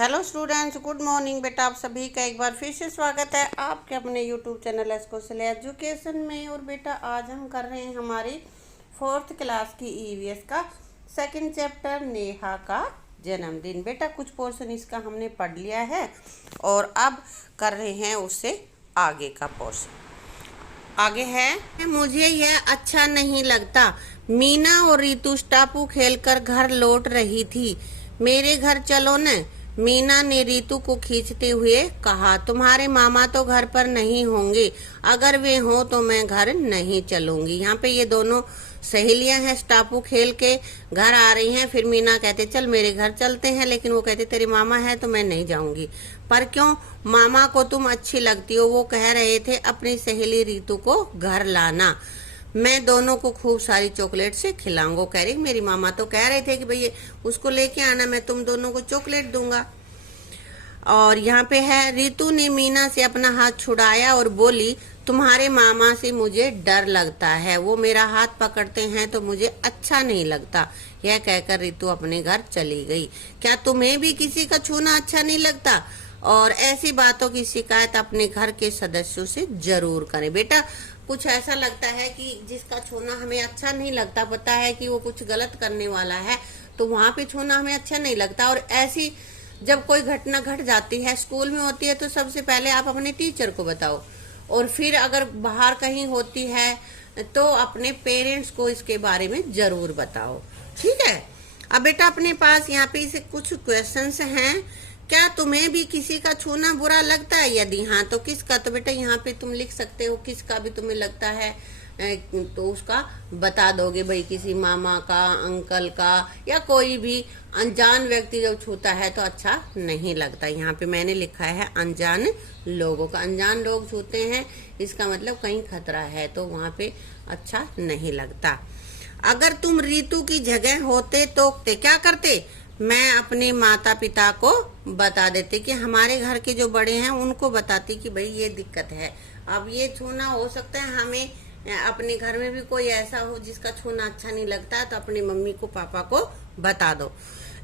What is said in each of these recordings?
Hello students, good morning बेटा। आप सभी का एक बार फिर से स्वागत है आपके अपने यूट्यूब चैनल एस्कोसल एजुकेशन में। और बेटा आज हम कर रहे हैं हमारी 4th क्लास की ईवीएस का सेकंड चैप्टर नेहा का जन्मदिन। बेटा कुछ पोर्शन इसका हमने पढ़ लिया है और अब कर रहे हैं उससे आगे का पोर्शन। आगे है, मुझे यह अच्छा नहीं लगता। मीना और रितु टापू खेलकर घर लौट रही थी। मेरे घर चलो न। मीना ने रितु को खींचते हुए कहा, तुम्हारे मामा तो घर पर नहीं होंगे। अगर वे हों तो मैं घर नहीं चलूंगी। यहाँ पे ये दोनों सहेलियां हैं, टापू खेल के घर आ रही हैं। फिर मीना कहते चल मेरे घर चलते हैं, लेकिन वो कहते तेरे मामा है तो मैं नहीं जाऊंगी। पर क्यों? मामा को तुम अच्छी लगती हो। वो कह रहे थे अपनी सहेली रितु को घर लाना, मैं दोनों को खूब सारी चॉकलेट से खिलाऊंगा। कह रही मेरी मामा तो कह रहे थे कि भैया उसको लेके आना, मैं तुम दोनों को चॉकलेट दूंगा। और यहाँ पे है, रितु ने मीना से अपना हाथ छुड़ाया और बोली, तुम्हारे मामा से मुझे डर लगता है। वो मेरा हाथ पकड़ते हैं तो मुझे अच्छा नहीं लगता। यह कहकर रितु अपने घर चली गई। क्या तुम्हें भी किसी का छूना अच्छा नहीं लगता? और ऐसी बातों की शिकायत अपने घर के सदस्यों से जरूर करें। बेटा कुछ ऐसा लगता है कि जिसका छूना हमें अच्छा नहीं लगता, पता है कि वो कुछ गलत करने वाला है, तो वहां पे छूना हमें अच्छा नहीं लगता। और ऐसी जब कोई घटना घट जाती है, स्कूल में होती है, तो सबसे पहले आप अपने टीचर को बताओ, और फिर अगर बाहर कहीं होती है तो अपने पेरेंट्स को इसके बारे में जरूर बताओ। ठीक है। अब बेटा अपने पास यहाँ पे इसे कुछ क्वेश्चंस हैं। क्या तुम्हें भी किसी का छूना बुरा लगता है? यदि हाँ तो किसका? तो बेटा यहाँ पे तुम लिख सकते हो किसका भी तुम्हें लगता है, तो उसका बता दोगे भाई, किसी मामा का, अंकल का, या कोई भी अनजान व्यक्ति जब छूता है तो अच्छा नहीं लगता। यहाँ पे मैंने लिखा है अनजान लोगों का। अनजान लोग छूते हैं इसका मतलब कहीं खतरा है, तो वहां पे अच्छा नहीं लगता। अगर तुम रितु की जगह होते तो क्या करते? मैं अपने माता पिता को बता देती कि हमारे घर के जो बड़े हैं उनको बताती कि भाई ये दिक्कत है। अब ये छूना हो सकता है हमें अपने घर में भी कोई ऐसा हो जिसका छूना अच्छा नहीं लगता, तो अपनी मम्मी को, पापा को बता दो।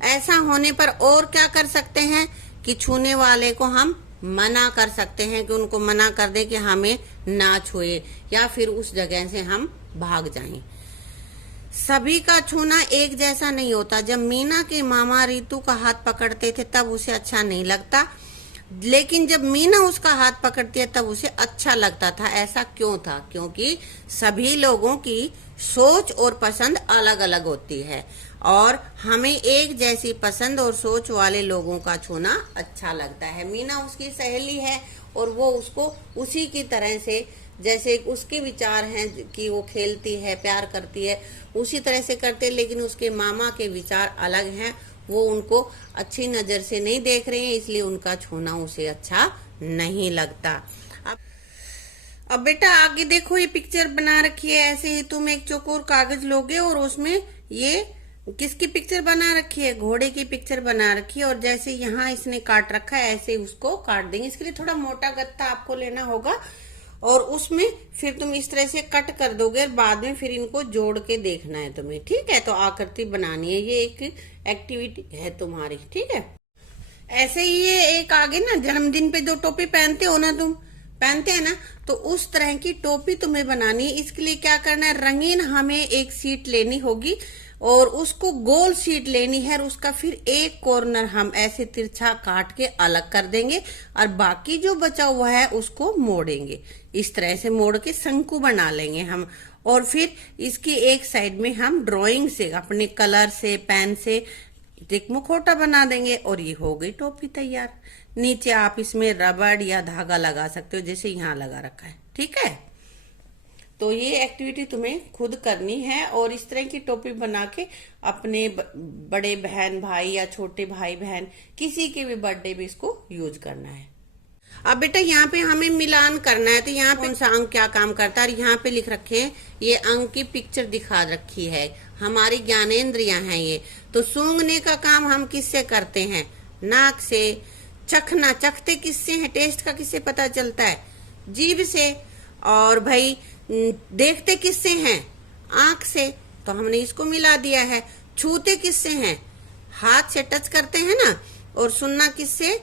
ऐसा होने पर और क्या कर सकते हैं कि छूने वाले को हम मना कर सकते हैं, कि उनको मना कर दे कि हमें ना छुए, या फिर उस जगह से हम भाग जाएं। सभी का छूना एक जैसा नहीं होता। जब मीना के मामा रितु का हाथ पकड़ते थे तब उसे अच्छा नहीं लगता, लेकिन जब मीना उसका हाथ पकड़ती है तब उसे अच्छा लगता था। ऐसा क्यों था? क्योंकि सभी लोगों की सोच और पसंद अलग अलग होती है, और हमें एक जैसी पसंद और सोच वाले लोगों का छूना अच्छा लगता है। मीना उसकी सहेली है और वो उसको उसी की तरह से, जैसे उसके विचार हैं कि वो खेलती है, प्यार करती है, उसी तरह से करते, लेकिन उसके मामा के विचार अलग हैं। वो उनको अच्छी नजर से नहीं देख रहे हैं, इसलिए उनका छूना उसे अच्छा नहीं लगता। अब बेटा आगे देखो, ये पिक्चर बना रखी है। ऐसे ही तुम एक चौकोर कागज लोगे और उसमें ये किसकी पिक्चर बना रखी है? घोड़े की पिक्चर बना रखी है। और जैसे यहाँ इसने काट रखा है ऐसे उसको काट देंगे। इसके लिए थोड़ा मोटा गत्ता आपको लेना होगा और उसमें फिर तुम इस तरह से कट कर दोगे और बाद में फिर इनको जोड़ के देखना है तुम्हें। ठीक है, तो आकृति बनानी है। ये एक एक्टिविटी है तुम्हारी। ठीक है। ऐसे ही ये एक आगे ना, जन्मदिन पे जो टोपी पहनते हो ना, तुम पहनते हैं ना, तो उस तरह की टोपी तुम्हें बनानी है। इसके लिए क्या करना है, रंगीन हमें एक शीट लेनी होगी और उसको गोल शीट लेनी है, और उसका फिर एक कॉर्नर हम ऐसे तिरछा काट के अलग कर देंगे और बाकी जो बचा हुआ है उसको मोड़ेंगे। इस तरह से मोड़ के शंकु बना लेंगे हम, और फिर इसकी एक साइड में हम ड्राइंग से, अपने कलर से, पेन से एक मुखौटा बना देंगे, और ये हो गई टोपी तैयार। नीचे आप इसमें रबड़ या धागा लगा सकते हो, जैसे यहाँ लगा रखा है। ठीक है, तो ये एक्टिविटी तुम्हें खुद करनी है, और इस तरह की टोपी बना के अपने बड़े बहन भाई या छोटे भाई बहन किसी के भी बर्थडे पे इसको यूज करना है। अब बेटा यहाँ पे हमें मिलान करना है, तो यहाँ पे कौन सा अंक क्या काम करता है, और यहाँ पे लिख रखे हैं, ये अंक की पिक्चर दिखा रखी है। हमारी ज्ञानेंद्रियां हैं ये। तो सूंघने का काम हम किससे करते हैं? नाक से। चखना, चखते किससे हैं? टेस्ट का किससे पता चलता है? जीभ से। और भाई देखते किससे हैं? आंख से। तो हमने इसको मिला दिया है। छूते किससे हैं? हाथ से टच करते हैं ना, और सुनना किससे?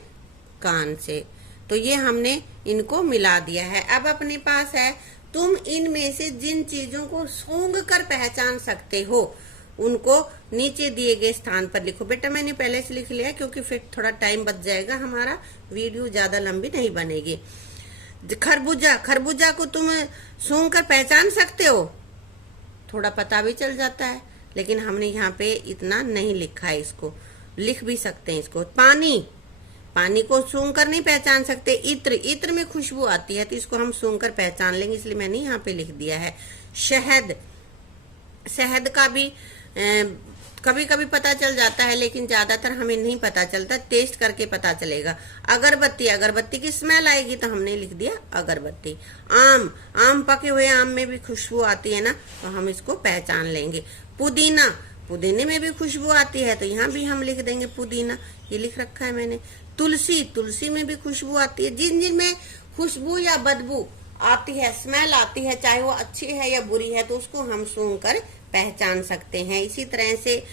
कान से। तो ये हमने इनको मिला दिया है। अब अपने पास है, तुम इनमें से जिन चीजों को सूंघ कर पहचान सकते हो उनको नीचे दिए गए स्थान पर लिखो। बेटा मैंने पहले से लिख लिया क्योंकि फिर थोड़ा टाइम बच जाएगा, हमारा वीडियो ज्यादा लंबी नहीं बनेगी। खरबूजा, खरबूजा को तुम सूंघ कर पहचान सकते हो? थोड़ा पता भी चल जाता है, लेकिन हमने यहाँ पे इतना नहीं लिखा है, इसको लिख भी सकते हैं इसको। पानी, पानी को सूंघ कर नहीं पहचान सकते। इत्र, इत्र में खुशबू आती है तो इसको हम सूंघ कर पहचान लेंगे, इसलिए मैंने यहाँ पे लिख दिया है। शहद, शहद का भी कभी कभी पता चल जाता है, लेकिन ज्यादातर हमें नहीं पता चलता, टेस्ट करके पता चलेगा। अगरबत्ती, अगरबत्ती की स्मेल आएगी तो हमने लिख दिया अगरबत्ती। आम, आम पके हुए आम में भी खुशबू आती है ना, तो हम इसको पहचान लेंगे। पुदीना, पुदीने में भी खुशबू आती है तो यहाँ भी हम लिख देंगे पुदीना, ये लिख रखा है मैंने। तुलसी, तुलसी में भी खुशबू आती है। जिन जिन में खुशबू या बदबू आती है, स्मेल आती है, चाहे वो अच्छी है या बुरी है, तो उसको हम सूंघ कर पहचान सकते हैं। इसी तरह से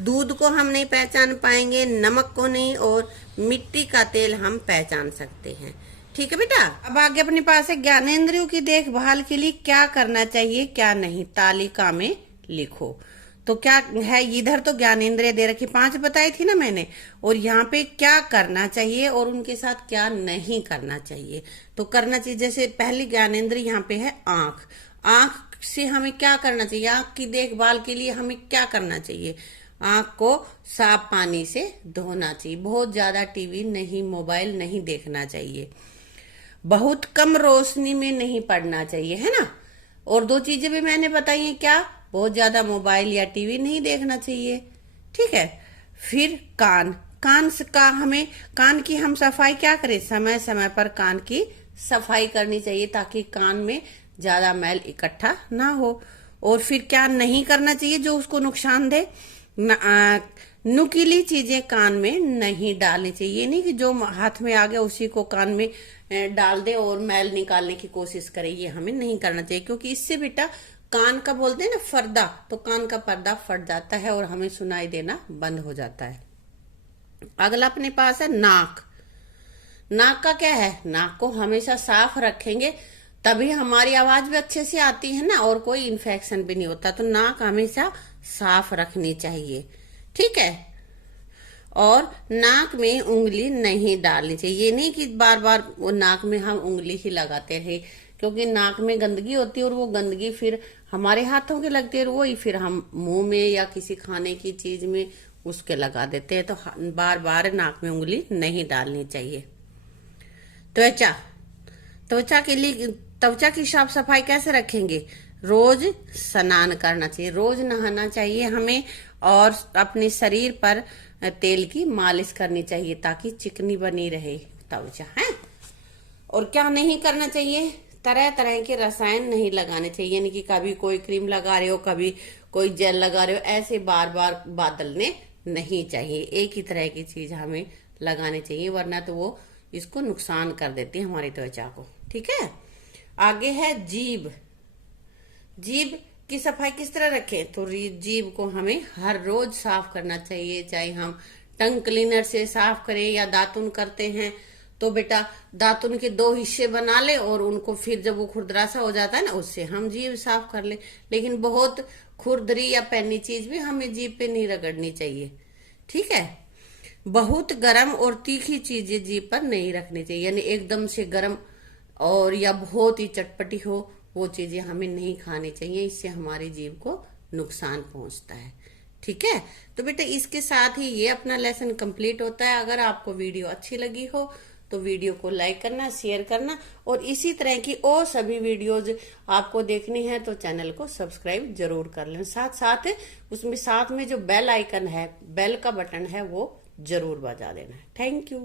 दूध को हम नहीं पहचान पाएंगे, नमक को नहीं, और मिट्टी का तेल हम पहचान सकते हैं। ठीक है बेटा। अब आगे अपने पास है, ज्ञानेंद्रियों की देखभाल के लिए क्या करना चाहिए क्या नहीं, तालिका में लिखो। तो क्या है, इधर तो ज्ञानेंद्रिय दे रखी 5 बताई थी ना मैंने, और यहाँ पे क्या करना चाहिए और उनके साथ क्या नहीं करना चाहिए। तो करना चाहिए, जैसे पहली ज्ञानेंद्रिय यहाँ पे है आंख। आंख से हमें क्या करना चाहिए? आंख की देखभाल के लिए हमें क्या करना चाहिए? आंख को साफ पानी से धोना चाहिए। बहुत ज्यादा टीवी नहीं, मोबाइल नहीं देखना चाहिए। बहुत कम रोशनी में नहीं पढ़ना चाहिए, है ना। और 2 चीजें भी मैंने बताई हैं, क्या? बहुत ज्यादा मोबाइल या टीवी नहीं देखना चाहिए। ठीक है। फिर कान, कान का हमें, कान की हम सफाई क्या करें? समय समय पर कान की सफाई करनी चाहिए ताकि कान में ज्यादा मैल इकट्ठा ना हो। और फिर क्या नहीं करना चाहिए जो उसको नुकसान दे? नुकीली चीजें कान में नहीं डालनी चाहिए। ये नहीं कि जो हाथ में आ गया उसी को कान में डाल दे और मैल निकालने की कोशिश करे, ये हमें नहीं करना चाहिए, क्योंकि इससे बेटा कान का बोलते हैं ना पर्दा, तो कान का पर्दा फट जाता है और हमें सुनाई देना बंद हो जाता है। अगला अपने पास है नाक। नाक का क्या है? नाक को हमेशा साफ रखेंगे तभी हमारी आवाज भी अच्छे से आती है ना, और कोई इन्फेक्शन भी नहीं होता। तो नाक हमेशा साफ रखनी चाहिए। ठीक है। और नाक में उंगली नहीं डालनी चाहिए। ये नहीं कि बार बार वो नाक में हम उंगली ही लगाते रहे, क्योंकि नाक में गंदगी होती है और वो गंदगी फिर हमारे हाथों के लगती है, और वही फिर हम मुंह में या किसी खाने की चीज में उसके लगा देते हैं। तो बार बार नाक में उंगली नहीं डालनी चाहिए। त्वचा, त्वचा के लिए, त्वचा की साफ सफाई कैसे रखेंगे? रोज स्नान करना चाहिए, रोज नहाना चाहिए हमें, और अपने शरीर पर तेल की मालिश करनी चाहिए ताकि चिकनी बनी रहे त्वचा है। और क्या नहीं करना चाहिए? तरह तरह के रसायन नहीं लगाने चाहिए, यानी कि कभी कोई क्रीम लगा रहे हो, कभी कोई जेल लगा रहे हो, ऐसे बार बार बदलने नहीं चाहिए। एक ही तरह की चीज हमें लगानी चाहिए, वरना तो वो इसको नुकसान कर देती है हमारी त्वचा को। ठीक है। आगे है जीभ। जीभ की सफाई किस तरह रखें? तो जीभ को हमें हर रोज साफ करना चाहिए, चाहे हम टंग क्लीनर से साफ करें या दातुन करते हैं तो बेटा दातुन के 2 हिस्से बना ले, और उनको फिर जब वो खुरदरा सा हो जाता है ना, उससे हम जीभ साफ कर ले। लेकिन बहुत खुरदरी या पैनी चीज भी हमें जीभ पे नहीं रगड़नी चाहिए। ठीक है। बहुत गर्म और तीखी चीजें जीभ पर नहीं रखनी चाहिए, यानी एकदम से गर्म और या बहुत ही चटपटी हो वो चीजें हमें नहीं खानी चाहिए, इससे हमारी जीभ को नुकसान पहुंचता है। ठीक है। तो बेटा इसके साथ ही ये अपना लेसन कंप्लीट होता है। अगर आपको वीडियो अच्छी लगी हो तो वीडियो को लाइक करना, शेयर करना, और इसी तरह की और सभी वीडियोज आपको देखनी है तो चैनल को सब्सक्राइब जरूर कर लें। साथ साथ उसमें साथ में जो बेल आइकन है, बेल का बटन है, वो जरूर बजा देना। Thank you.